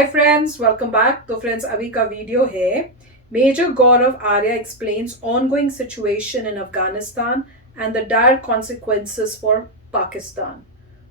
हाय friends, welcome back. तो friends, अभी का वीडियो है major Gaurav Arya explains ongoing situation in Afghanistan and the dire consequences for Pakistan.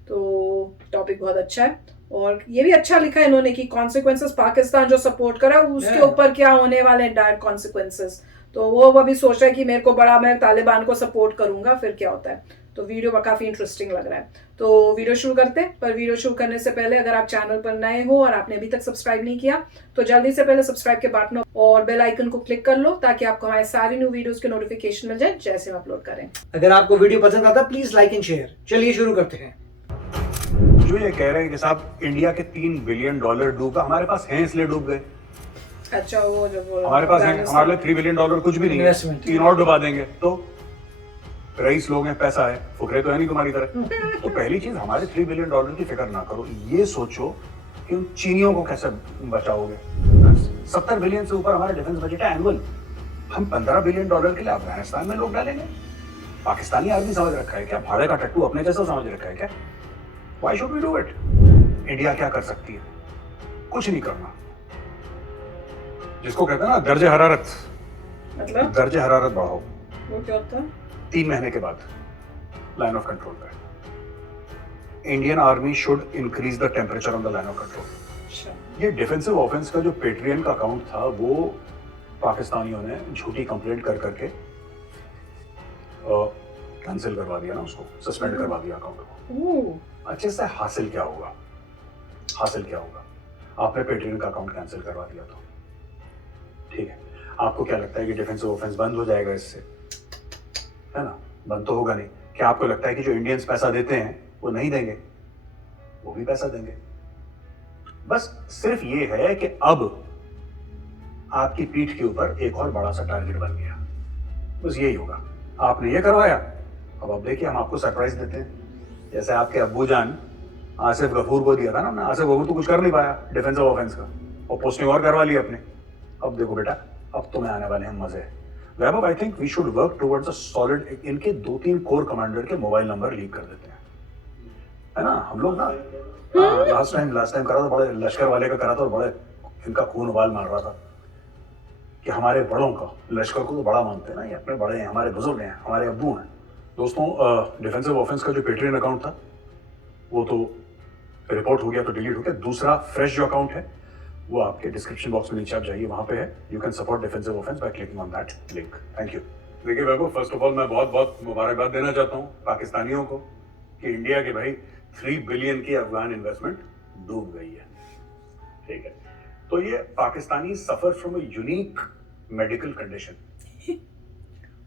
तो टॉपिक बहुत अच्छा है और ये भी अच्छा लिखा है इन्होंने कि कॉन्सिक्वेंसेस पाकिस्तान जो सपोर्ट करा उसके ऊपर क्या होने वाले हैं, डायर कॉन्सिक्वेंसेस। तो वो अभी सोच रहा है कि मेरे को बड़ा, मैं तालिबान को सपोर्ट करूंगा, फिर क्या होता है। तो वीडियो काफी इंटरेस्टिंग लग रहा है। तो वीडियो शुरू करते हैं, पर वीडियो शुरू करने से पहले अगर आप चैनल पर नए हो और आपने अभी तक सब्सक्राइब नहीं किया तो जल्दी से पहले सब्सक्राइब के बटन और बेल आइकन को क्लिक कर लो ताकि आपको हमारे सारी न्यू वीडियोस के नोटिफिकेशन मिल जाए जैसे हम अपलोड करें। अगर आपको वीडियो पसंद आता प्लीज लाइक एंड शेयर। चलिए शुरू करते हैं। जो ये कह रहे हैं कि साहब इंडिया के $3 बिलियन डूबा, हमारे पास हैं इसलिए डूब गए। अच्छा, वो जो बोल हमारे पास है, हमारे लिए $3 बिलियन कुछ भी नहीं है। Investment। 3 और डुबा देंगे तो रईस लोग हैं, पैसा है, फुकरे तो है नहीं तुम्हारी तरह। तो पहली चीज, हमारे $3 बिलियन की फिक्र ना करो, ये सोचो कि उन चीनियों को कैसे बचाओगे। 70 बिलियन से ऊपर हमारा डिफेंस बजट है एनुअल। हम $15 बिलियन के लिए अफगानिस्तान में लोग डालेंगे। पाकिस्तानी आदमी समझ रखा है क्या, भाड़े का टट्टू अपने जैसा समझ रखा है क्या? Why should we do it? India क्या कर सकती है? कुछ नहीं करना। जिसको कहते हैं ना दर्जे हरारत, मतलब दर्जे हरारत बढ़ाओ। वो क्या होता है? 3 महीने के बाद लाइन ऑफ कंट्रोल पे Indian army should increase the temperature on the line of control. ये डिफेंसिव ऑफेंस का जो पेट्रियन का अकाउंट था वो पाकिस्तानियों ने झूठी कंप्लेंट कर करके कैंसिल करवा दिया ना, उसको सस्पेंड करवा दिया अकाउंट को। अच्छे से हासिल क्या होगा, हासिल क्या होगा? आपने पेट्रियन का अकाउंट कैंसिल करवा दिया तो ठीक है, आपको क्या लगता है कि डिफेंसिव ऑफेंस बंद हो जाएगा इससे? है ना, बंद तो होगा नहीं। क्या आपको लगता है कि जो इंडियंस पैसा देते हैं वो नहीं देंगे? वो भी पैसा देंगे। बस सिर्फ ये है कि अब आपकी पीठ के ऊपर एक और बड़ा सा टारगेट बन गया। बस यही होगा। आपने ये करवाया, अब आप देखिए हम आपको सरप्राइज देते हैं। जैसे आपके अब्बू जान आसिफ गफूर को दिया था ना, आसिफ गफूर तो कुछ कर नहीं पाया डिफेंसिव ऑफेंस का, और पोस्टिंग और करवा ली अपने। अब देखो बेटा, अब तुम्हें आने वाले हैं मजे। Vaibhav, I think we should work towards a solid. इनके 2-3 कोर कमांडर के मोबाइल नंबर लीक कर देते हैं, है ना। हम लोग ना लास्ट टाइम करा था, बड़े लश्कर वाले का करा था और बड़े इनका खून उबाल मार रहा था कि हमारे बड़ों का, लश्कर को तो बड़ा मानते हैं ना, ये अपने बड़े हैं, हमारे बुजुर्ग हैं, हमारे अब्बू हैं। दोस्तों, डिफेंसिव ऑफेंस का जो पेट्रियन अकाउंट था वो तो रिपोर्ट हो गया, तो डिलीट हो गया। दूसरा फ्रेश जो अकाउंट है वो आपके डिस्क्रिप्शन बॉक्स में नीचे आप जाइए, वहां पे है। You can support defensive offence by clicking on that link. Thank you. देखिए वैभव, फर्स्ट ऑफ ऑल मैं बहुत बहुत मुबारकबाद देना चाहता हूँ पाकिस्तानियों को कि इंडिया के भाई 3 बिलियन की अफगान इन्वेस्टमेंट डूब गई है। ठीक है, तो ये Pakistani suffer from a unique medical condition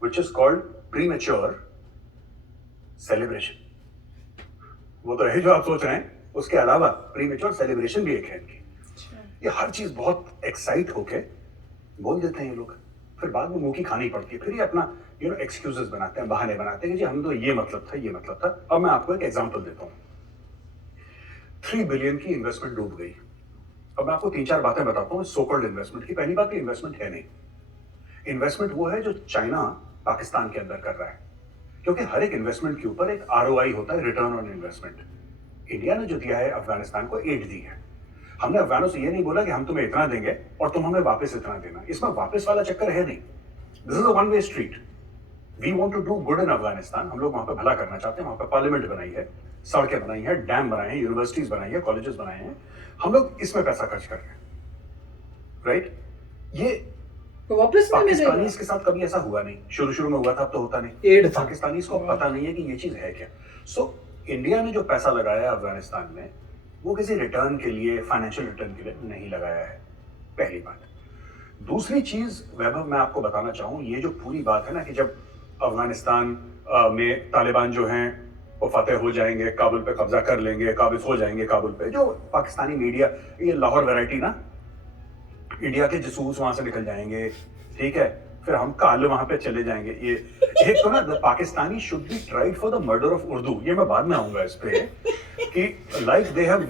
which is called premature celebration. वो तो है जो आप सोच रहे हैं, उसके अलावा प्रीमेच्योर सेलिब्रेशन भी एक है इनकी। ये हर चीज बहुत एक्साइट होके बोल देते हैं ये लोग, फिर बाद में मुंह की खानी पड़ती है। फिर ये अपना एक्सक्यूजेस बनाते हैं, बहाने बनाते हैं कि जी हम तो ये मतलब था, ये मतलब था। अब मैं आपको एक एग्जांपल देता हूँ। 3 बिलियन की इन्वेस्टमेंट डूब गई। अब मैं आपको 3-4 बातें बताता हूँ सो कॉल्ड इन्वेस्टमेंट की। पहली बात, इन्वेस्टमेंट है नहीं। इन्वेस्टमेंट वो है जो चाइना पाकिस्तान के अंदर कर रहा है, क्योंकि हर एक इन्वेस्टमेंट के ऊपर एक आरओआई होता है, रिटर्न ऑन इन्वेस्टमेंट। इंडिया ने जो दिया है अफगानिस्तान को, एड दी है। हमने अफगानों से ये नहीं बोला कि हम तुम्हें इतना देंगे और तुम हमें वापस इतना देना। इसमें वापस वाला चक्कर है नहीं। This is a one way street. We want to do good in Afghanistan. हम लोग वहां पे भला करना चाहते हैं। वहां पे पार्लियामेंट बनाई है, सड़कें बनाई है, डैम बनाए हैं, यूनिवर्सिटीज बनाई है, कॉलेजेस बनाए हैं। हम लोग इसमें पैसा खर्च कर रहे हैं, राइट? ये तो वापस नहीं मिलेगा। पाकिस्तानी के साथ कभी ऐसा हुआ नहीं। शुरू में हुआ था, अब तो होता नहीं। एड था। पाकिस्तानी को पता नहीं है कि ये चीज है क्या। सो इंडिया ने जो पैसा लगाया अफगानिस्तान में, वो किसी रिटर्न के लिए, फाइनेंशियल रिटर्न के लिए नहीं लगाया है। पहली बात। दूसरी चीज वैभव, मैं आपको बताना चाहूं, ये जो पूरी बात है ना कि जब अफगानिस्तान में तालिबान जो हैं वो फतेह हो जाएंगे, काबुल पे कब्जा कर लेंगे, काबिज हो जाएंगे काबुल पे, जो पाकिस्तानी मीडिया, ये लाहौर वैरायटी ना, इंडिया के जसूस वहां से निकल जाएंगे, ठीक है, फिर हम काल वहां पे चले जाएंगे। ये एक तो ना, the Pakistani should be tried for the murder of Urdu. ये मैं बाद में आऊंगा इस पे कि like they have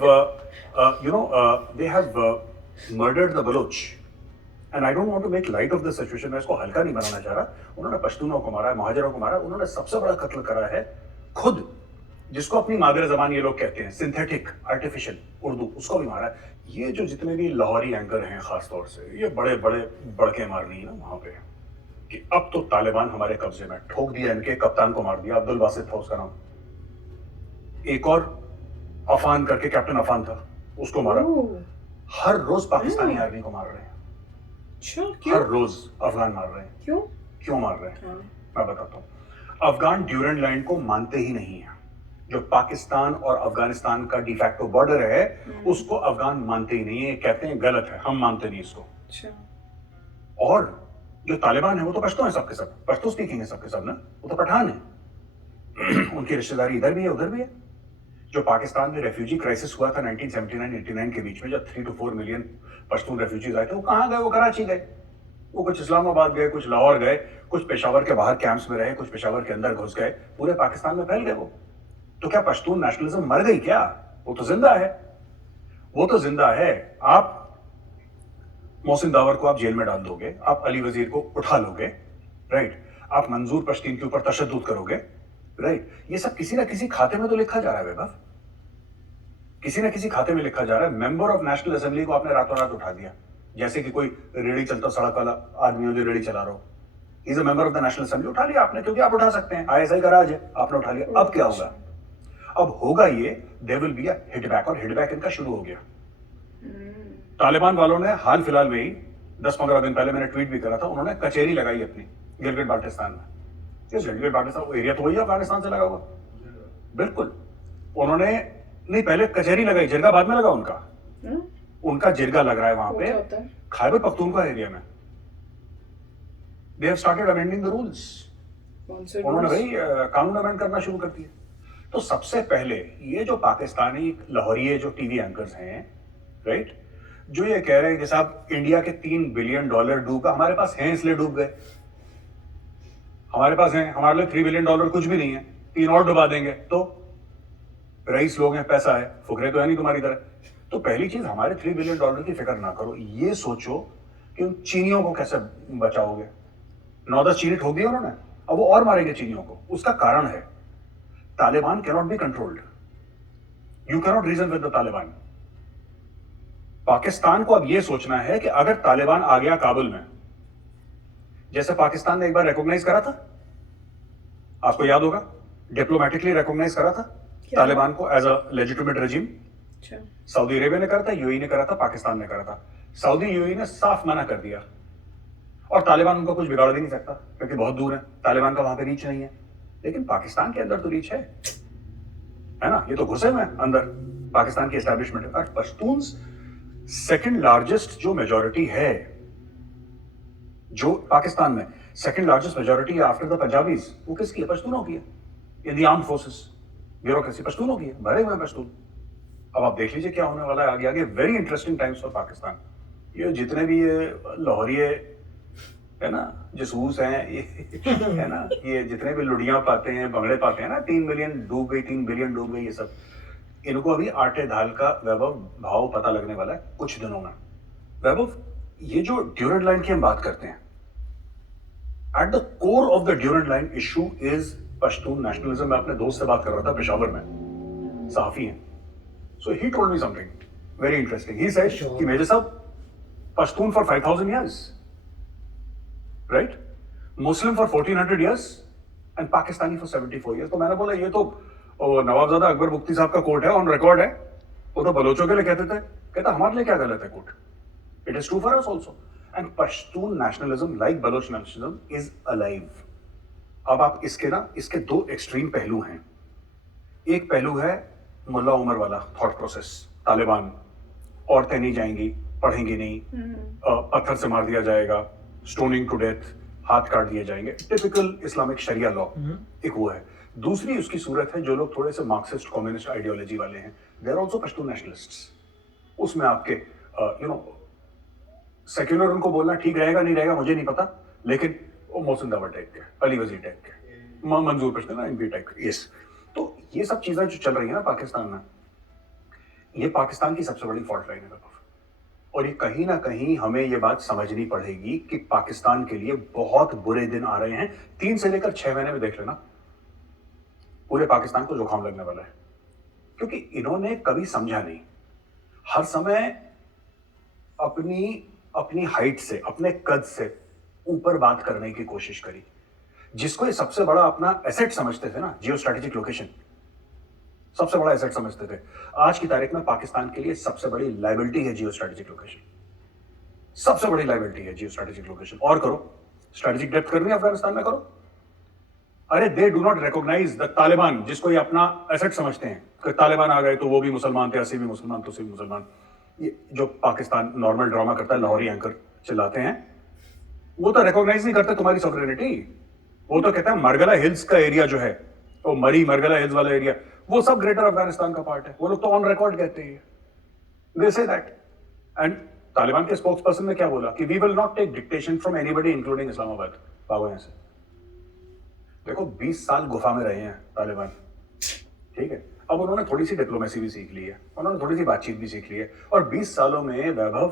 they have murdered the Baloch, and I don't want to make light of the situation. मैं इसको हल्का नहीं बनाना चाह रहा। उन्होंने पश्तूनों को मारा है, महाजरों को मारा। उन्होंने सबसे बड़ा कत्ल करा है खुद जिसको अपनी मादर जबान ये लोग कहते हैं सिंथेटिक आर्टिफिशियल उर्दू, उसको भी मारा है। ये जो जितने भी लाहौरी एंकर हैं खास तौर से, ये बड़े बड़े बड़के मार रही है ना वहां पे कि अब तो तालिबान हमारे कब्जे में, ठोक दिया, इनके कप्तान को मार दिया, अब्दुल बासित था उसका नाम, एक और अफान करके कैप्टन अफान था, उसको मारा। हर रोज पाकिस्तानी आर्मी को मार रहे हैं, हर रोज अफगान मार रहे हैं। क्यों मार रहे हैं मैं बताता हूं। अफगान ड्यूरेंट लाइन को मानते ही नहीं है, जो पाकिस्तान और अफगानिस्तान का डिफैक्टो बॉर्डर है उसको अफगान मानते ही नहीं है, कहते हैं गलत है, हम मानते नहीं इसको। और जो तालिबान है वो तो पश्तो है सबके सब, पश्तो स्पीकिंग है सबके सब ना, वो तो पठान है उनकी रिश्तेदारी इधर भी है उधर भी है। जो पाकिस्तान में रेफ्यूजी क्राइसिस हुआ था 1979-89 के बीच में, जब 3 to 4 मिलियन पश्तून रेफ्यूजीज आए थे, वो कहां गए? वो कराची गए, वो कुछ इस्लामाबाद गए, कुछ लाहौर गए, कुछ पेशावर के बाहर कैंप्स में रहे, कुछ पेशावर के अंदर घुस गए, पूरे पाकिस्तान में फैल गए वो। तो क्या पश्तून नेशनलिज्म मर गई क्या? वो तो जिंदा है, वो तो जिंदा है। आप मोहसिन दावर को आप जेल में डाल दोगे, आप अली वजीर को उठा लोगे, राइट, आप मंजूर पश्तीन के ऊपर तशद्दुद करोगे, राइट, ये सब किसी ना किसी खाते में तो लिखा जा रहा है वैभव, किसी ना किसी खाते में लिखा जा रहा है। मेंबर ऑफ नेशनल असेंबली को आपने रातों रात उठा दिया, जैसे कि कोई रेडी चलता सड़क वाला आदमी हो जो रेडी चला रहा हो, is a member of the national assembly, उठा लिया आपने, क्योंकि आप उठा सकते हैं, आईएसआई का राज है, आपने उठा लिया। अब क्या होगा? अब होगा ये, देयर विल बी अ हिटबैक, और हिटबैक इनका शुरू हो गया। तालिबान वालों ने हाल फिलहाल में ही 10-15 दिन पहले मैंने ट्वीट भी करा था, उन्होंने कचेरी लगाई अपनी गिलगित बाल्टिस्तान में। गिलगित बाल्टिस्तान एरिया तो वही है अफगानिस्तान से लगा हुआ, बिल्कुल। उन्होंने नहीं, पहले कचहरी लगाई, जिरगा बाद में लगा उनका, उनका जिरगा लग रहा है वहां पे खैबर पख्तूनख्वा एरिया में। They have started amending the rules, उन्होंने भाई कानून अमेंड करना शुरू कर दिया। तो सबसे पहले ये जो पाकिस्तानी लाहौरी जो टीवी एंकर्स हैं, राइट, जो ये कह रहे हैं कि साहब इंडिया के $3 बिलियन डूब, हमारे पास हैं इसलिए डूब गए, हमारे पास हैं, हमारे लिए $3 बिलियन कुछ भी नहीं है, 3 और डुबा देंगे, तो रईस लोग हैं, पैसा है, फुकरे तो है नहीं तुम्हारी तरह। तो पहली चीज, हमारे $3 बिलियन की फिक्र ना करो, ये सोचो कि उन चीनियों को कैसे बचाओगे। 9-10 चीनी ठोक दिया उन्होंने, अब वो और मारेंगे चीनियों को। उसका कारण है Taliban cannot be controlled, you cannot reason with the Taliban. Pakistan को अब यह सोचना है कि अगर तालिबान आ गया काबुल में, जैसे पाकिस्तान ने एक बार रिकॉग्नाइज करा था, आपको याद होगा, डिप्लोमेटिकली रिकॉग्नाइज करा था तालिबान को as a legitimate regime. Saudi Arabia ने करा था, यूएई ने करा था, पाकिस्तान ने करा था। सऊदी यूएई ने साफ मना कर दिया, और तालिबान उनको कुछ बिगाड़ भी नहीं सकता क्योंकि बहुत दूर है, तालिबान का वहां पे रीच नहीं है। लेकिन पाकिस्तान के अंदर तो रीच है ना, ये तो घुसे हुए हैं अंदर पाकिस्तान की एस्टैब्लिशमेंट। और पश्तून्स सेकंड लार्जेस्ट जो मेजॉरिटी है, जो पाकिस्तान में सेकंड लार्जेस्ट मेजॉरिटी है आफ्टर द पंजाबीज, वो किसकी है? पश्तूनों की है। In the armed forces bureaucracy पश्तूनों की है, भरे हुए पश्तून। अब आप देख लीजिए क्या होने वाला है आगे आगे। Very interesting times for Pakistan. ये जितने भी ये लाहौरी है ना, जसूस हैं ये है ना, ये जितने भी लुड़ियां पाते हैं, बंगड़े पाते हैं ना, 3 मिलियन डूब गई, 3 बिलियन डूब गई, ये सब इनको अभी आटे दाल का वैभव भाव पता लगने वाला है कुछ दिनों में। वैभव, ये जो ड्यूरेंट लाइन की हम बात करते हैं, at the core of the Durand line issue is Pashtun nationalism. मैं अपने दोस्त से बात कर रहा था पेशावर में, सहाफी हैं, so he told me something very interesting. He said कि मेजर साहब, Pashtun for 5000 years, right, Muslim for 1400 years and Pakistani for 74 years। तो मैंने बोला ये तो नवाबजादा अकबर मुफ्ती साहब का कोट है, ऑन रिकॉर्ड है, वो तो बलोचों के लिए कहते थे। कहता हमारे लिए क्या गलत है quote, it is true for us also. And Pashtun nationalism like Baloch nationalism is alive. अब आप इसके 2 एक्सट्रीम पहलू हैं। एक पहलू है मुल्ला उमर वाला थॉट प्रोसेस, तालिबान, औरतें नहीं जाएंगी, पढ़ेंगी नहीं, पत्थर से मार दिया जाएगा, स्टोनिंग टू डेथ, हाथ काट दिए जाएंगे, टिपिकल इस्लामिक शरिया लॉ, एक वो है। दूसरी उसकी सूरत है जो लोग थोड़े से मार्क्सिस्ट कम्युनिस्ट आइडियोलॉजी वाले हैं, they are also Pashtun nationalists. उसमें आपके सेक्युलर उनको बोलना ठीक रहेगा नहीं रहेगा मुझे नहीं पता, लेकिन वो मोहसिन दावर टाइप के, अली वजीर टाइप के, मंजूर पश्तून एमपी टाइप के, यस। तो ये सब चीजें जो चल रही है ना पाकिस्तान में, ये पाकिस्तान की सबसे बड़ी फॉल्ट लाइन है। और ये कहीं ना कहीं हमें ये बात समझनी पड़ेगी कि पाकिस्तान के लिए बहुत बुरे दिन आ रहे हैं। 3 से लेकर 6 महीने में देख लेना, पूरे पाकिस्तान को जुकाम लगने वाला है, क्योंकि इन्होंने कभी समझा नहीं, हर समय अपनी अपनी हाइट से, अपने कद से ऊपर बात करने की कोशिश करी। जिसको ये सबसे बड़ा अपना एसेट समझते थे ना, जियो स्ट्रेटेजिक लोकेशन, सबसे बड़ा एसेट समझते थे, आज की तारीख में पाकिस्तान के लिए सबसे बड़ी लायबिलिटी है जियो स्ट्रेटेजिक लोकेशन। सबसे बड़ी लायबिलिटी है जियो स्ट्रेटेजिक लोकेशन। और करो, स्ट्रेटेजिक डेप्थ करनी है अफगानिस्तान में, करो। अरे they do not recognise the Taliban, जिसको ये अपना एसेट समझते हैं कि तालिबान आ गए तो वो भी मुसलमान थे, असी भी मुसलमान तो भी मुसलमान। ये जो पाकिस्तान नॉर्मल ड्रामा करता है, लाहौरी एंकर चिल्लाते हैं, वो तो रिकॉग्नाइज नहीं करते तुम्हारी सॉवरेनिटी। वो तो कहते हैं मरगला हिल्स का एरिया जो है, वो मरी मरगला हिल्स वाला एरिया, वो सब ग्रेटर अफगानिस्तान का पार्ट है। वो लोग तो ऑन रिकॉर्ड कहते हैं, दे से दैट। एंड तालिबान के स्पोक्स पर्सन ने क्या बोला कि we will not take dictation from anybody including Islamabad. भागो यहां से। देखो 20 साल गुफा में रहे हैं तालिबान, ठीक है, अब उन्होंने थोड़ी सी डिप्लोमेसी भी सीख ली है, उन्होंने थोड़ी सी बातचीत भी सीख ली है, और 20 सालों में वैभव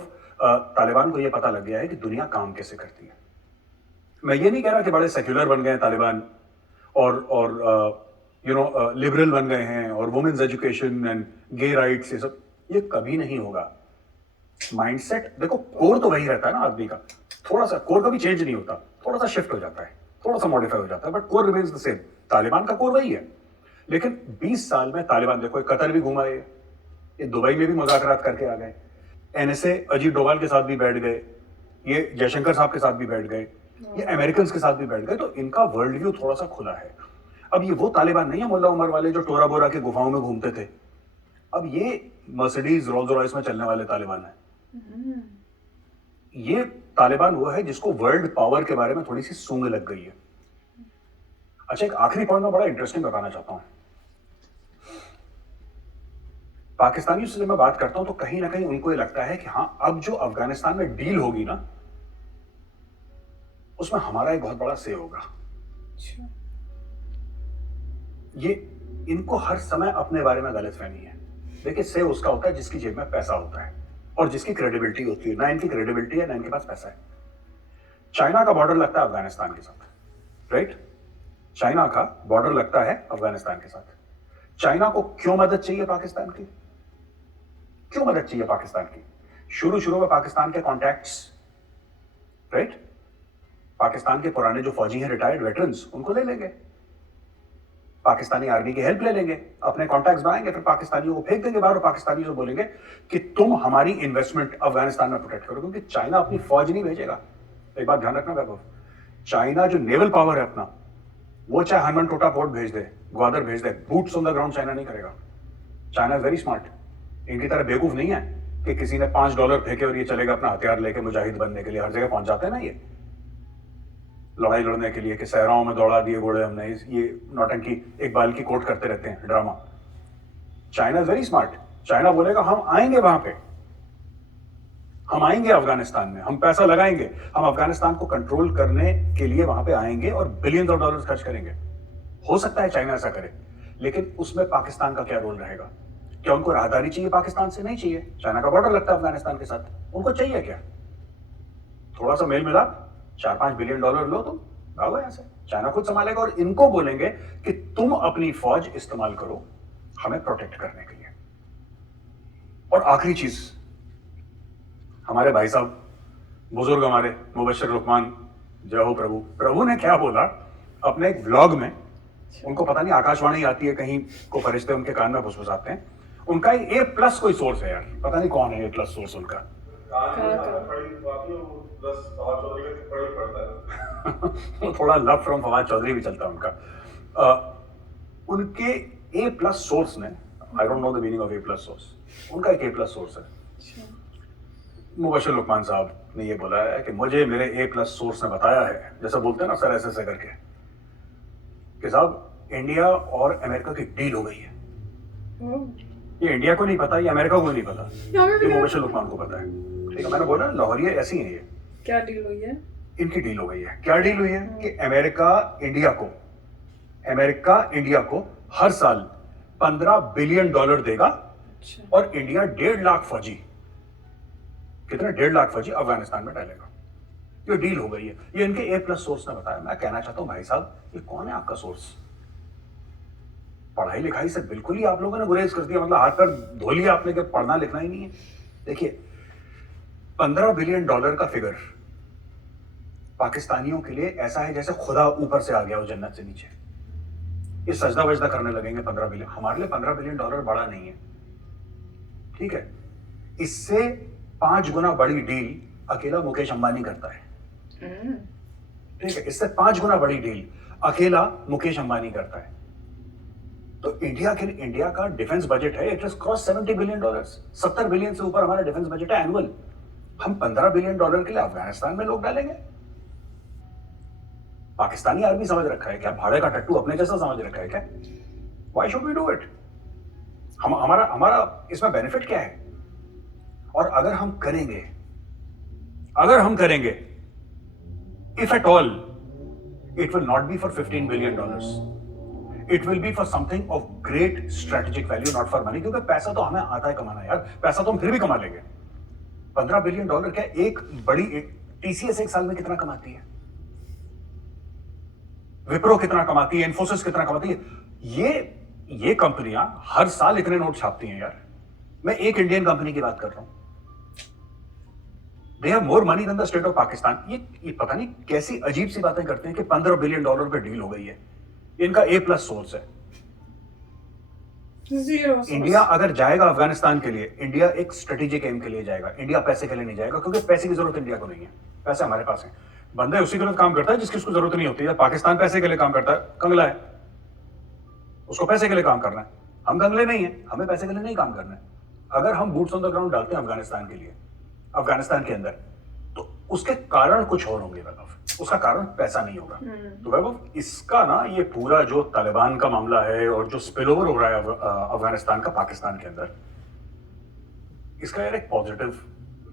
तालिबान को यह पता लग गया है कि दुनिया काम कैसे करती है। मैं ये नहीं कह रहा कि बड़े सेक्युलर बन गए तालिबान और लिबरल बन गए हैं और women's education and gay rights, ये सब, ये कभी नहीं होगा। माइंडसेट देखो, कोर तो वही रहता है ना आदमी का, थोड़ा सा कोर कभी चेंज नहीं होता, थोड़ा सा शिफ्ट हो जाता है, थोड़ा सा मॉडिफाई हो जाता है, but core remains the same. Taliban का कोर वही है। लेकिन 20 साल में तालिबान, देखो कतर भी घुमा है, ये दुबई में भी मुज़ाकरात करके आ गए, एनएसए अजीत डोभाल के साथ भी बैठ गए, ये जयशंकर साहब के साथ भी बैठ गए, ये अमेरिकन के साथ भी बैठ गए, तो इनका वर्ल्ड व्यू थोड़ा सा खुला है। अब ये वो तालिबान नहीं है मुल्ला उमर वाले जो टोरा बोरा के गुफाओं में घूमते थे, अब ये मर्सिडीज रोल्स रॉयस में चलने वाले तालिबान है। ये तालिबान वो है जिसको वर्ल्ड पावर के बारे में थोड़ी सी सूंघ लग गई है। अच्छा, एक आखिरी पॉइंट मैं बड़ा इंटरेस्टिंग बताना चाहता हूं। पाकिस्तानियों से जब मैं बात करता हूं तो कहीं ना कहीं उनको ये लगता है कि हाँ, अब जो अफगानिस्तान में डील होगी ना, उसमें हमारा एक बहुत बड़ा से होगा। ये इनको हर समय अपने बारे में गलतफहमी है। देखिए, से उसका होता है जिसकी जेब में पैसा होता है और जिसकी क्रेडिबिलिटी होती है। ना इनकी क्रेडिबिलिटी है, ना इनके पास पैसा है। चाइना का बॉर्डर लगता है अफगानिस्तान के साथ, राइट? चाइना का बॉर्डर लगता है अफगानिस्तान के साथ। चाइना को क्यों मदद चाहिए पाकिस्तान की? क्यों मदद चाहिए पाकिस्तान की? शुरू में पाकिस्तान के कॉन्टैक्ट्स, राइट? पाकिस्तान के पुराने जो फौजी हैं, रिटायर्ड वेटरन्स, उनको ले लेंगे, पाकिस्तानी आर्मी की हेल्प ले लेंगे, अपने कॉन्टैक्ट्स बनाएंगे, फिर पाकिस्तानियों को फेंक देंगे बाहर और पाकिस्तानियों से बोलेंगे कि तुम हमारी इन्वेस्टमेंट अफगानिस्तान में प्रोटेक्ट करो। क्योंकि चाइना अपनी फौज नहीं भेजेगा। एक बात ध्यान रखना वैभव, चाइना जो नेवल पावर है अपना, वो चाहे हनुमान टोटा पोर्ट भेज दे, ग्वादर भेज दे, boots on the ground China नहीं करेगा। China is very smart. इनकी तरह बेवकूफ नहीं है कि किसी ने $5 फेंके और ये चलेगा अपना हथियार लेके मुजाहिद बनने के लिए। हर जगह पहुंच जाते हैं ना ये लड़ाई लड़ने के लिए कि सहराओं में दौड़ा दिए घोड़े हमने, ये नौटंकी इकबाल की कोट करते रहते हैं, drama. China is very smart. China बोलेगा हम आएंगे वहां पे, हम आएंगे अफगानिस्तान में, हम पैसा लगाएंगे, हम अफगानिस्तान को कंट्रोल करने के लिए वहां पे आएंगे और बिलियंस ऑफ डॉलर्स खर्च करेंगे। हो सकता है चाइना ऐसा करे, लेकिन उसमें पाकिस्तान का क्या रोल रहेगा? क्या उनको राहदारी चाहिए पाकिस्तान से? नहीं चाहिए। चाइना का बॉर्डर लगता है अफगानिस्तान के साथ, उनको चाहिए क्या? थोड़ा सा मेल मिलाप, $4-5 बिलियन लो, तुम भागो यहां से। चाइना खुद संभालेगा और इनको बोलेंगे कि तुम अपनी फौज इस्तेमाल करो हमें प्रोटेक्ट करने के लिए। और आखिरी चीज, हमारे भाई साहब बुजुर्ग, हमारे मुबश्शिर लुकमान, जय हो प्रभु, प्रभु ने क्या बोला अपने एक व्लॉग में? उनको पता नहीं आकाशवाणी आती है कहीं को, फरिश्ते उनके कान में फुसफुसाते हैं। उनका A+ कोई सोर्स है यार, पता नहीं कौन है A+ सोर्स उनका। थोड़ा लव फ्रॉम फवाद चौधरी भी चलता है उनका। उनके A+ सोर्स ने, I don't know the meaning of A+ source, उनका एक A+ सोर्स है। मुबश्शिर लुकमान साहब ने ये बोला है कि मुझे मेरे A+ सोर्स ने बताया है, जैसा बोलते हैं ना सर ऐसे करके, कि साहब इंडिया और अमेरिका की डील हो गई है। ये इंडिया को नहीं पता, ये अमेरिका को नहीं पता, ये मुबश्शिर लुकमान को पता है। ठीक है, मैंने बोला लाहौरी ऐसी ही है। ये क्या डील हुई है? इनकी डील हो गई है। क्या डील हुई है? कि अमेरिका इंडिया को हर साल $15 बिलियन देगा और इंडिया 1.5 लाख फौजी, कितने 1.5 लाख फौजी अफगानिस्तान में डालेगा। ये डील हो गई है। ये इनके A+ सोर्स ने बताया। मैं कहना चाहता हूं भाई साहब, ये कौन है आपका सोर्स? पढ़ाई लिखाई से बिल्कुल ही आप लोगों ने गुरेज कर दिया, मतलब हाथ पर धो लिया आपने कि पढ़ना लिखना ही नहीं है। देखिए, $15 बिलियन का फिगर पाकिस्तानियों के लिए ऐसा है जैसे खुदा ऊपर से आ गया हो जन्नत से नीचे। ये सजदा वजदा करने लगेंगे 15 बिलियन। हमारे लिए $15 बिलियन बड़ा नहीं है, ठीक है। इससे 5 गुना बड़ी डील अकेला मुकेश अंबानी करता है, ठीक है। इससे 5 गुना बड़ी डील अकेला मुकेश अंबानी करता है। तो इंडिया का डिफेंस बजट है, it is cross $70 billion, 70 billion से ऊपर हमारा डिफेंस बजट है एनुअल। हम $15 बिलियन के लिए अफगानिस्तान में लोग डालेंगे। पाकिस्तानी आर्मी समझ रखा है क्या भाड़े का टट्टू अपने जैसा समझ रखा है क्या? Why should we do it? हमारा इसमें बेनिफिट क्या है? और अगर हम करेंगे if at all, it will not be for $15 billion, it will be for something of great strategic value, not for money. क्योंकि पैसा तो हमें आता है कमाना यार, पैसा तो हम फिर भी कमा लेंगे। $15 बिलियन क्या एक बड़ी टीसीएस एक साल में कितना कमाती है, विप्रो कितना कमाती है, इन्फोसिस कितना कमाती है? ये कंपनियां हर साल इतने नोट छापती हैं यार। मैं एक इंडियन कंपनी की बात कर रहा हूं, they have more money than the state of Pakistan. ये पता नहीं कैसी अजीब सी बातें करते हैं कि $15 बिलियन पे डील हो गई है। इनका A+ सोर्स है। इंडिया अगर जाएगा अफगानिस्तान के लिए, इंडिया एक स्ट्रेटेजिक एम के लिए जाएगा। इंडिया पैसे के लिए नहीं जाएगा, क्योंकि पैसे की जरूरत इंडिया को नहीं है। पैसे हमारे पास है, बंदे उसी के लिए काम करता है जिसकी उसको जरूरत नहीं होती है। पाकिस्तान पैसे के लिए काम करता है, कंगला है, उसको पैसे के लिए काम करना है। हम कंगले नहीं है, हमें पैसे के लिए नहीं काम करना है। अगर हम बूट्स ऑन द ग्राउंड डालते हैं अफगानिस्तान के लिए, अफगानिस्तान के अंदर, तो उसके कारण कुछ और होंगे वैभव, उसका कारण पैसा नहीं होगा। तो वैभव, इसका ना ये पूरा जो तालिबान का मामला है और जो स्पिल ओवर हो रहा है अफगानिस्तान का पाकिस्तान के अंदर, इसका यार एक पॉजिटिव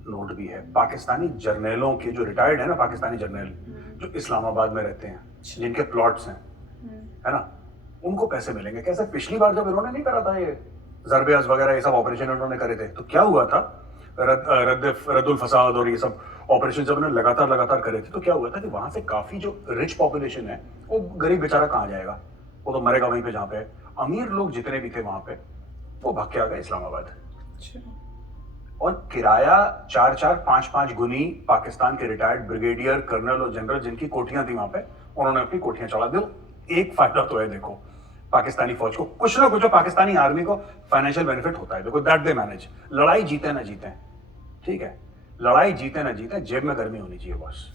नोट भी है। पाकिस्तानी जर्नलों के जो रिटायर्ड है ना, पाकिस्तानी जर्नल जो इस्लामाबाद में रहते हैं, जिनके प्लॉट्स हैं, है ना, उनको पैसे मिलेंगे। कैसे पिछली बार जब इन्होंने नहीं करा था ये जरबेज वगैरह, ये सब ऑपरेशन इन्होंने करे थे, तो क्या हुआ था, रद्दुल फसाद और ये सब ऑपरेशन जब उन्होंने लगातार करे थे, तो क्या हुआ था कि वहां से काफी जो रिच पॉपुलेशन है, वो गरीब बेचारा कहाँ जाएगा, वो तो मरेगा वहीं पे जहाँ पे अमीर लोग जितने भी थे वहां पे, वो भाग के आ गए इस्लामाबाद। और किराया 4-4, 5-5 गुनी पाकिस्तान के रिटायर्ड ब्रिगेडियर, कर्नल और जनरल जिनकी कोठियां थी वहां पे, उन्होंने अपनी कोठियां चढ़ा दी। एक फायदा तो है, देखो पाकिस्तानी फौज को कुछ ना कुछ, पाकिस्तानी आर्मी को फाइनेंशियल बेनिफिट होता है। देखो दैट दे मैनेज। लड़ाई जीते ना जीते, ठीक है, लड़ाई जीते ना जीते, जेब में गर्मी होनी चाहिए बस,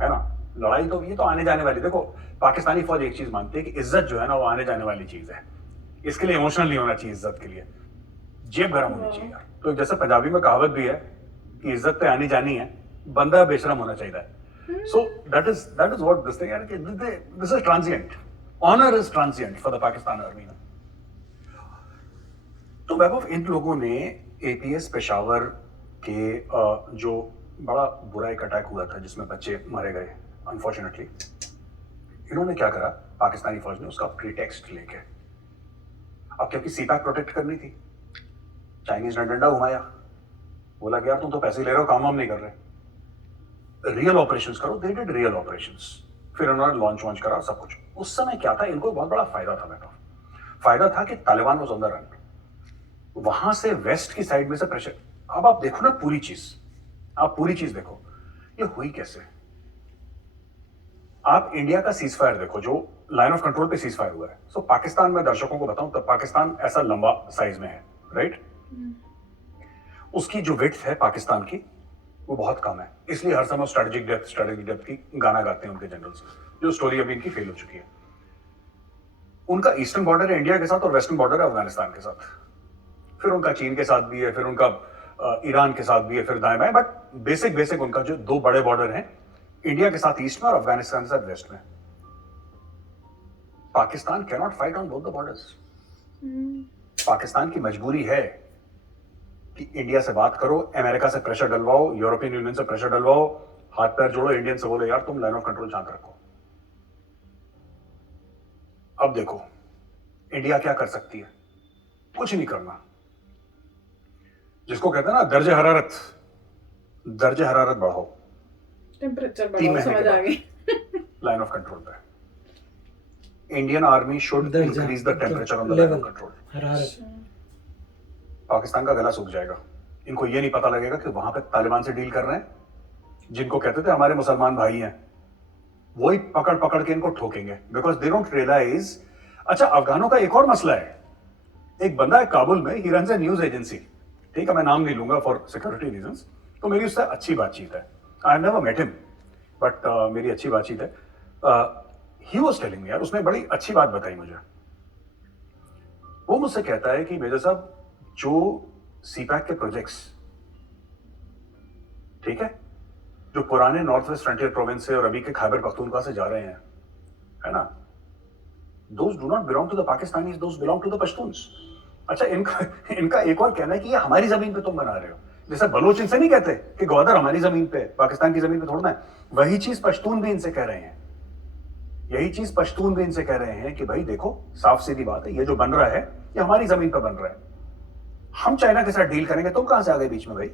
है ना। लड़ाई तो ये तो आने जाने वाली, देखो पाकिस्तानी फौज एक चीज मानती है कि इज्जत जो है ना वो आने जाने वाली चीज है। इसके लिए इमोशनल नहीं होना चाहिए इज्जत के लिए, जेब गर्म होनी चाहिए यार। तो जैसे पंजाबी में कहावत भी है कि इज्जत पे आनी जानी है, बंदा बेशरम होना चाहिए। So that is what this thing यार, this is transient, honour is transient for the Pakistan army ना। तो वैभव, इन लोगों ने एपीएस पेशावर के जो बड़ा बुरा एक अटैक हुआ था जिसमें बच्चे मारे गए अनफॉर्चुनेटली, इन्होंने क्या करा, पाकिस्तानी फौज ने उसका प्रीटेक्स्ट लेके, अब क्योंकि सीपैक प्रोटेक्ट करनी थी, चाइनीज ने डंडा घुमाया, बोला कि यार तुम तो पैसे ले रहे हो, काम वाम नहीं कर रहे, रियल ऑपरेशंस करो। दे डिड रियल ऑपरेशंस, फिर उन्होंने लॉन्च करा सब कुछ। उस समय क्या था, इनको बहुत बड़ा फायदा था। मैं फायदा था कि Taliban was on the run, वहां से वेस्ट की साइड में से प्रेशर। अब आप देखो ना पूरी चीज, आप पूरी चीज देखो, ये हुई कैसे। आप इंडिया का सीज फायर देखो, जो लाइन ऑफ कंट्रोल पे सीज फायर हुआ है। सो पाकिस्तान में दर्शकों को बताऊं, तो पाकिस्तान ऐसा लंबा साइज में है, राइट। उसकी जो विड्थ है पाकिस्तान की, वो बहुत कम है, इसलिए हर समय स्ट्रेटेजिक डेप्थ की गाना गाते हैं उनके जनरल्स, जो स्टोरी अभी इनकी फेल हो चुकी है। उनका ईस्टर्न बॉर्डर है इंडिया के साथ और वेस्टर्न बॉर्डर है अफगानिस्तान के साथ, फिर उनका चीन के साथ भी है, फिर उनका ईरान के साथ भी है, फिर दाएं बाएं। बट बेसिक उनका जो 2 बड़े बॉर्डर हैं, इंडिया के साथ ईस्ट में और अफगानिस्तान के साथ वेस्ट में। Pakistan can not fight on both the borders. Pakistan की मजबूरी है कि इंडिया से बात करो, अमेरिका से प्रेशर डलवाओ, यूरोपियन यूनियन से प्रेशर डलवाओ, हाथ पैर जोड़ो, इंडियन से बोलो यार तुम लाइन ऑफ कंट्रोल शांत रखो। अब देखो इंडिया क्या कर सकती है, कुछ नहीं करना। जिसको कहते हैं ना दर्जे हरारत बढ़ाओ, टेम्परेचर बढ़ाओ, समझ आ गई। लाइन ऑफ कंट्रोल पे Indian army should increase the temperature on the line of control. Pakistan का गला सूख जाएगा। इनको ये नहीं पता लगेगा कि वहां पे तालिबान से डील कर रहे हैं, जिनको कहते थे हमारे मुसलमान भाई हैं, वही पकड़ पकड़ के इनको ठोकेंगे, बिकॉज दे डोंट रियलाइज। अच्छा, अफगानों का एक और मसला है। एक बंदा है काबुल में, he runs A news agency, ठीक है, मैं नाम नहीं लूंगा फॉर सिक्योरिटी रीजंस, तो मेरी उससे अच्छी बातचीत है। I have never met him, but मेरी अच्छी बातचीत है। ही वाज टेलिंग मी, यार उसने बड़ी अच्छी बात बताई मुझे। वो मुझसे कहता है कि मेजर साहब, जो सीपैक के प्रोजेक्ट्स, ठीक है, जो पुराने नॉर्थ वेस्ट फ्रंटियर प्रोविंस से और अभी के खैबर पख्तूनख्वा से जा रहे हैं, है ना, those do not belong to the Pakistanis, those belong to the Pashtuns. अच्छा, इनका एक और कहना है कि ये हमारी जमीन पे तुम बना रहे हो। जैसे बलोच इनसे नहीं कहते कि ग्वादर हमारी जमीन पे, पाकिस्तान की जमीन पे थोड़ा है। वही चीज पश्तून भी इनसे कह रहे हैं, यही चीज पश्तून भी इनसे कह रहे हैं कि भाई देखो, साफ सीधी बात है, ये जो बन रहा है ये हमारी जमीन पर बन रहा है, हम चाइना के साथ डील करेंगे, तुम कहां से आ गए बीच में भाई।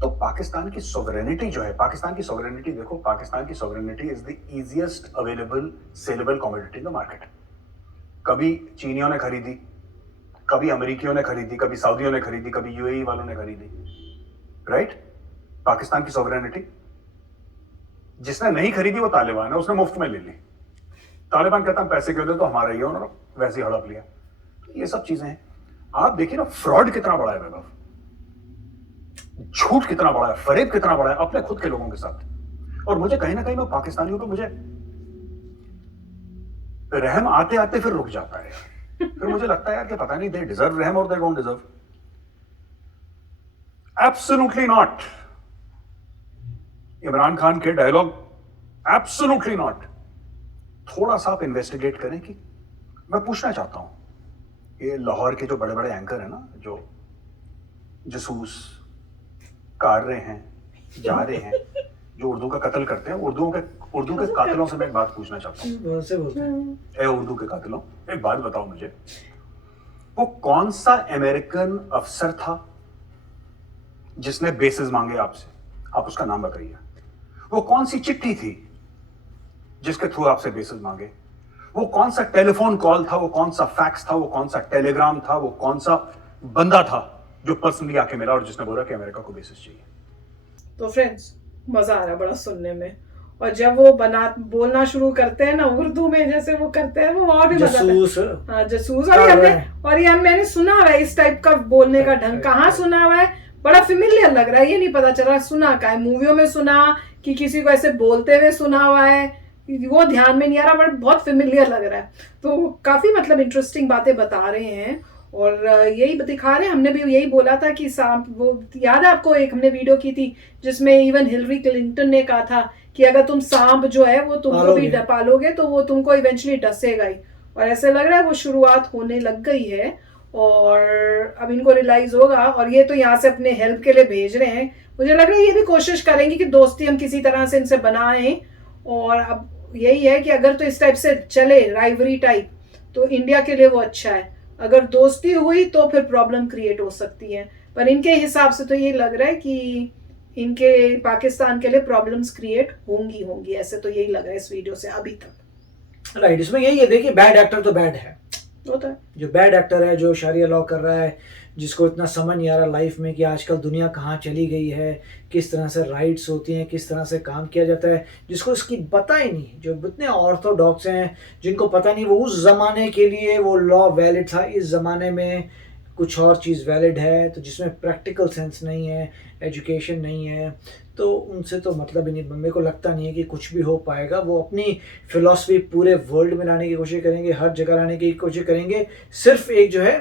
तो पाकिस्तान की सोवरेनिटी जो है, पाकिस्तान की सोवरेनिटी देखो, पाकिस्तान की sovereignty is the easiest available saleable commodity in the market. कभी चीनियों ने खरीदी, कभी अमेरिकियों ने खरीदी, कभी सऊदियों ने खरीदी, कभी यूएई वालों ने खरीदी, राइट। पाकिस्तान की सोवरेनिटी जिसने नहीं खरीदी वो तालिबान है, उसने मुफ्त में ले ली। तालिबान कहता है पैसे क्यों दे, तो हमारा ही है, उन्होंने वैसे ही हड़प लिया। तो ये सब चीजें हैं। आप देखिए ना, फ्रॉड कितना बड़ा है वैभव, झूठ कितना बड़ा है, फरेब कितना बड़ा है अपने खुद के लोगों के साथ। और मुझे कहीं ना कहीं, मैं पाकिस्तानियों पे मुझे रहम आते आते फिर रुक जाता है। फिर मुझे लगता है यार कि पता नहीं, दे डिजर्व रहम और they don't deserve. Absolutely not. Imran Khan के डायलॉग, एब्सोल्युटली नॉट। थोड़ा सा आप इन्वेस्टिगेट करें। कि मैं पूछना चाहता हूं, ये लाहौर के जो बड़े बड़े एंकर हैं ना, जो जसूस कार रहे हैं, जा रहे हैं, जो उर्दू का कत्ल करते हैं, उर्दू के कातिलों से मैं एक बात पूछना चाहता हूँ। ए उर्दू के कातिलों, एक बात बताओ मुझे, वो कौन सा अमेरिकन अफसर था जिसने बेसिस मांगे आपसे? आप उसका नाम बताइए। वो कौन सी चिट्ठी थी जिसके थ्रू आपसे बेसिस मांगे? वो कौन सा टेलीफोन कॉल था? वो कौन सा फैक्स था? वो कौन सा टेलीग्राम था? वो कौन सा बंदा था जो पर्सनली आके मिला और जिसने बोला कि अमेरिका को बेसिस चाहिए? तो फ्रेंड्स, मजा आ रहा बड़ा सुनने में। और जब वो बोलना शुरू करते हैं ना उर्दू में, जैसे वो करते हैं, वो और भी मजा आता है। हाँ, जसूस। और ये मैंने सुना हुआ है इस टाइप का बोलने का ढंग। कहाँ सुना हुआ है? बड़ा फेमिलियर लग रहा है। ये नहीं पता चल रहा सुना का है, मूवियों में सुना कि किसी को ऐसे बोलते हुए सुना हुआ है, वो ध्यान में नहीं आ रहा, बट बहुत फेमिलियर लग रहा है। तो काफी मतलब इंटरेस्टिंग बातें बता रहे हैं और यही दिखा रहे हैं। हमने भी यही बोला था कि सांप, वो याद है आपको, एक हमने वीडियो की थी जिसमें इवन हिलरी क्लिंटन ने कहा था कि अगर तुम सांप जो है वो तुमको भी पालोगे तो वो तुमको इवेंचुअली डसेगा ही। और ऐसे लग रहा है वो शुरुआत होने लग गई है और अब इनको रियलाइज होगा। और ये तो यहाँ से अपने हेल्प के लिए भेज रहे हैं। मुझे लग रहा है ये भी कोशिश करेंगे कि दोस्ती हम किसी तरह से इनसे बनाएं। और अब यही है कि अगर तो इस टाइप से चले, राइवरी टाइप, तो इंडिया के लिए वो अच्छा है। अगर दोस्ती हुई तो फिर प्रॉब्लम क्रिएट हो सकती है। पर इनके हिसाब से तो ये लग रहा है कि इनके पाकिस्तान के लिए प्रॉब्लम्स क्रिएट होंगी। ऐसे तो यही लग रहा है इस वीडियो से अभी तक। राइट, इसमें यही है, देखिए बैड एक्टर तो बैड है, होता है। जो बैड एक्टर है, जो शरिया लॉ कर रहा है, जिसको इतना समझ नहीं आ रहा लाइफ में कि आजकल दुनिया कहाँ चली गई है, किस तरह से राइट्स होती हैं, किस तरह से काम किया जाता है, जिसको इसकी पता ही नहीं, जो इतने ऑर्थोडॉक्स हैं जिनको पता नहीं, वो उस ज़माने के लिए वो लॉ वैलिड था, इस ज़माने में कुछ और चीज़ वैलिड है, तो जिसमें प्रैक्टिकल सेंस नहीं है, एजुकेशन नहीं है, तो उनसे तो मतलब ही नहीं। मेरे को लगता नहीं है कि कुछ भी हो पाएगा। वो अपनी फिलॉसफी पूरे वर्ल्ड में लाने की कोशिश करेंगे, हर जगह लाने की कोशिश करेंगे, सिर्फ एक जो है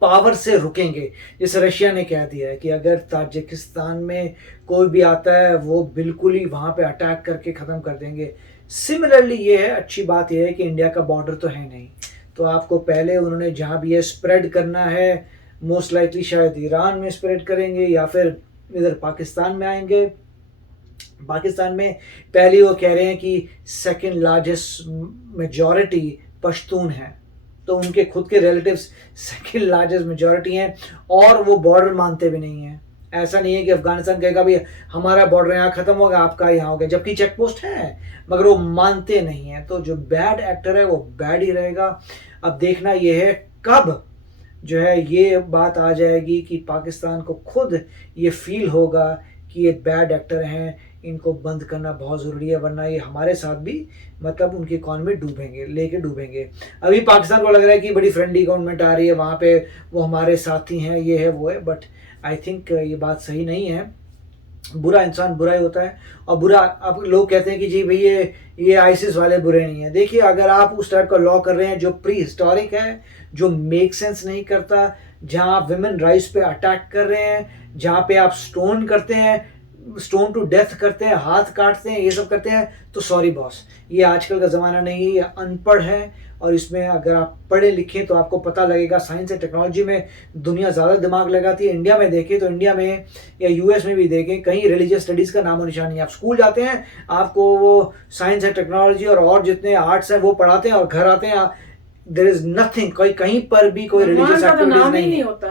पावर से रुकेंगे। जैसे रशिया ने कह दिया है कि अगर ताजिकिस्तान में कोई भी आता है वो बिल्कुल ही वहाँ पे अटैक करके ख़त्म कर देंगे। सिमिलरली ये है, अच्छी बात यह है कि इंडिया का बॉर्डर तो है नहीं, तो आपको पहले उन्होंने जहाँ भी ये स्प्रेड करना है, मोस्ट लाइकली शायद ईरान में स्प्रेड करेंगे या फिर इधर पाकिस्तान में आएंगे। पाकिस्तान में पहले वो कह रहे हैं कि सेकंड लार्जेस्ट मेजॉरिटी पश्तून है, तो उनके खुद के रिलेटिव्स सेकंड लार्जेस्ट मेजॉरिटी हैं और वो बॉर्डर मानते भी नहीं हैं। ऐसा नहीं है कि अफगानिस्तान कहेगा भी हमारा बॉर्डर यहाँ खत्म हो गया, आपका यहाँ हो गया, जबकि चेक पोस्ट है, मगर वो मानते नहीं है। तो जो बैड एक्टर है वो बैड ही रहेगा। अब देखना ये है कब जो है ये बात आ जाएगी कि पाकिस्तान को खुद ये फील होगा कि ये बैड एक्टर हैं, इनको बंद करना बहुत ज़रूरी है, वरना ये हमारे साथ भी मतलब उनकी इकॉनमी डूबेंगे। अभी पाकिस्तान को लग रहा है कि बड़ी फ्रेंडली गवर्नमेंट आ रही है, वहाँ पे वो हमारे साथी हैं, ये है वो है, बट आई थिंक ये बात सही नहीं है। बुरा इंसान बुरा ही होता है। और बुरा, अब लोग कहते हैं कि जी भाई ये आईसिस वाले बुरे नहीं हैं। देखिए, अगर आप उस टाइप का लॉ कर रहे हैं जो प्री हिस्टोरिक है, जो मेक सेंस नहीं करता, जहाँ आप विमेन राइट्स पे अटैक कर रहे हैं, जहाँ पे आप स्टोन करते हैं, स्टोन टू डेथ करते हैं, हाथ काटते हैं, ये सब करते हैं, तो सॉरी बॉस, ये आजकल का ज़माना नहीं है, ये अनपढ़ है। और इसमें अगर आप पढ़े लिखें तो आपको पता लगेगा। साइंस एंड टेक्नोलॉजी में दुनिया ज़्यादा दिमाग लगाती है। इंडिया में देखें तो इंडिया में या यूएस में भी देखें, कहीं रिलीजियस स्टडीज़ का नामो निशान नहीं है। आप स्कूल जाते हैं, आपको वो साइंस एंड टेक्नोलॉजी और जितने आर्ट्स हैं वो पढ़ाते हैं, और घर आते हैं देयर इज नथिंग, कहीं पर भी कोई रिलीजियस एक्टिविटीज नहीं होता।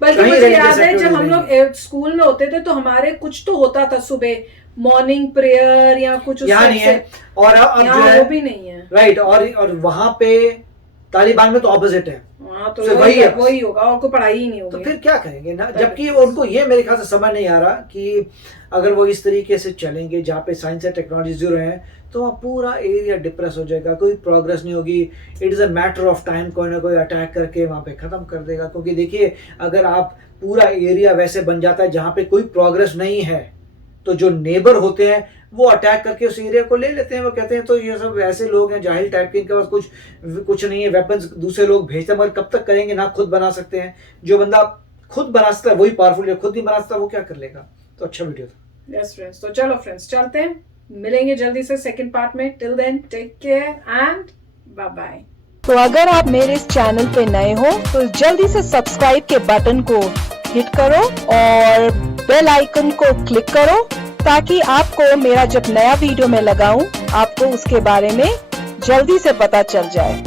बल्कि मुझे याद है जब हम लोग स्कूल में होते थे तो हमारे कुछ तो होता था, सुबह मॉर्निंग प्रेयर या कुछ, यहाँ नहीं है। और अब जो है वो भी नहीं है, राइट। और वहां पे तालिबान में तो ऑपोजिट है, तो वही होगा, और कोई पढ़ाई ही नहीं होगी, तो फिर क्या करेंगे ना। जबकि उनको ये मेरे ख्याल से समझ नहीं आ रहा कि अगर वो इस तरीके से चलेंगे जहाँ पे साइंस एंड टेक्नोलॉजी जीरो है, तो वहाँ पूरा एरिया डिप्रेस हो जाएगा, कोई प्रोग्रेस नहीं होगी। It is a matter of time, कोई ना कोई अटैक करके वहाँ पे ख़त्म कर देगा। क्योंकि देखिए, अगर आप पूरा एरिया वैसे बन जाता है जहाँ पे कोई प्रोग्रेस नहीं है, तो जो नेबर होते हैं वो अटैक करके उस एरिया को ले लेते हैं। वो कहते हैं तो ये सब ऐसे लोग हैं जाहिल टाइप के, इनके पास कुछ नहीं है, वेपन्स दूसरे लोग भेजते हैं, मगर कब तक करेंगे, ना खुद बना सकते हैं। जो बंदा खुद बना सकता है वही पावरफुल, जो खुद नहीं बना सकता वो क्या कर लेगा। तो अच्छा वीडियो था। यस फ्रेंड्स, तो चलो फ्रेंड्स चलते हैं, मिलेंगे जल्दी से सेकंड पार्ट में। Till then take care and bye bye. तो अगर आप मेरे इस चैनल पे नए हो तो जल्दी से सब्सक्राइब के बटन को हिट करो और बेल आइकन को क्लिक करो, ताकि आपको मेरा जब नया वीडियो मैं लगाऊं आपको उसके बारे में जल्दी से पता चल जाए।